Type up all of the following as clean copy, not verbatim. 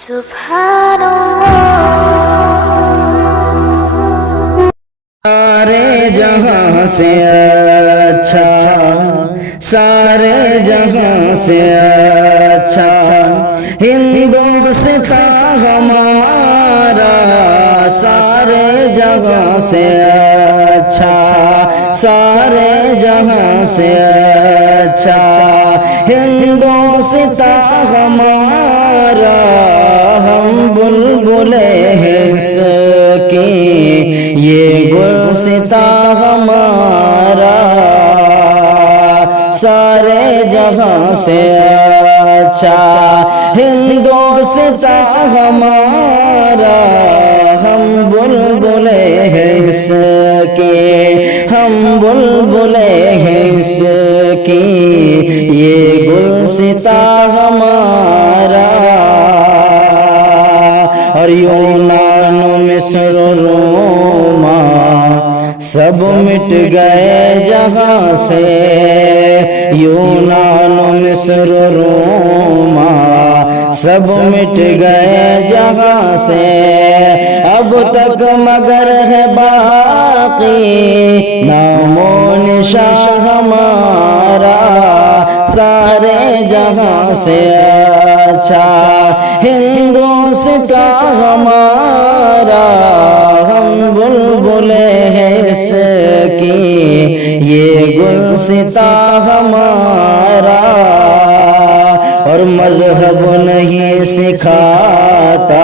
सारे जहां से अच्छा, सारे जहां से अच्छा हिंदुस्तान हमारा, सारे जहां से अच्छा, सारे जहां से अच्छा हिंदुस्तान हमारा। हम बुलबुले हैं इसकी, ये गुलसितां हमारा, सारे जहां से अच्छा हिंदुस्तान हमारा। हम बुलबुले हैं इसकी, हम बुलबुले हैं इसकी, ये गुलसितां हमारा। और यूनान मिस्र रोमा सब मिट गए जहां से, यूनान मिस्र रोमा सब मिट गए जहां से। अब तक मगर है बाकी नामो निशान हमारा, सारे जहां से अच्छा हिंदुस्तान हमारा। हम बुलबुले हैं इसकी, ये गुलसितां हमारा। और मजहब नहीं सिखाता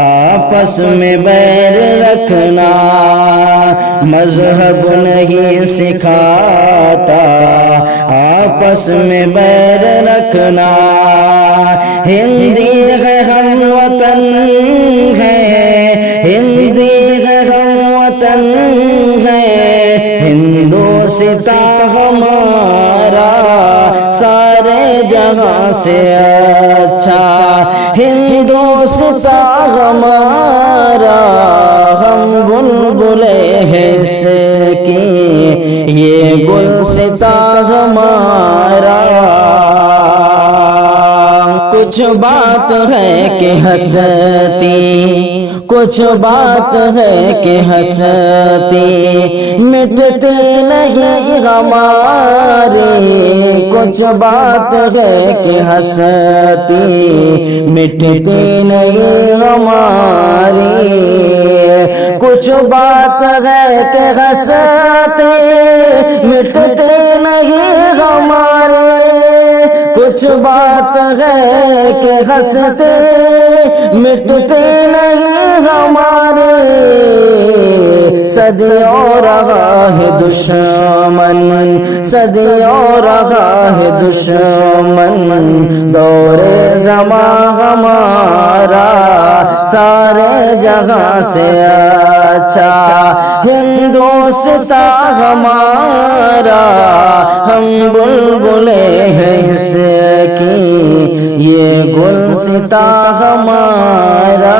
आपस में बैर रखना, मजहब नहीं सिखाता आपस में बैर रखना। हिंदी है हम वतन है, हिंदी है हम वतन है, हिंदुस्तान हमारा, सारे जहां से अच्छा हिंदुस्तान हमारा। हम बुलबुले हैं इसकी, ये गुलसितां हमारा। कुछ बात है कि हंसती, कुछ बात है कि हंसती मिटती नहीं हमारी, कुछ बात है कि हंसती मिटती नहीं हमारी, कुछ बात है कि हंसती मिटती नहीं हमारी, कुछ बात है कि हंसते मिटते नहीं हमारे। सदियों रहा है दुश्मन, सदियों रहा है दुश्मन, दौरे ज़मां हमारा, सारे जहां से अच्छा हिंदुस्तान हमारा। हम बुलबुले हैं इसकी, ये गुलसितां हमारा।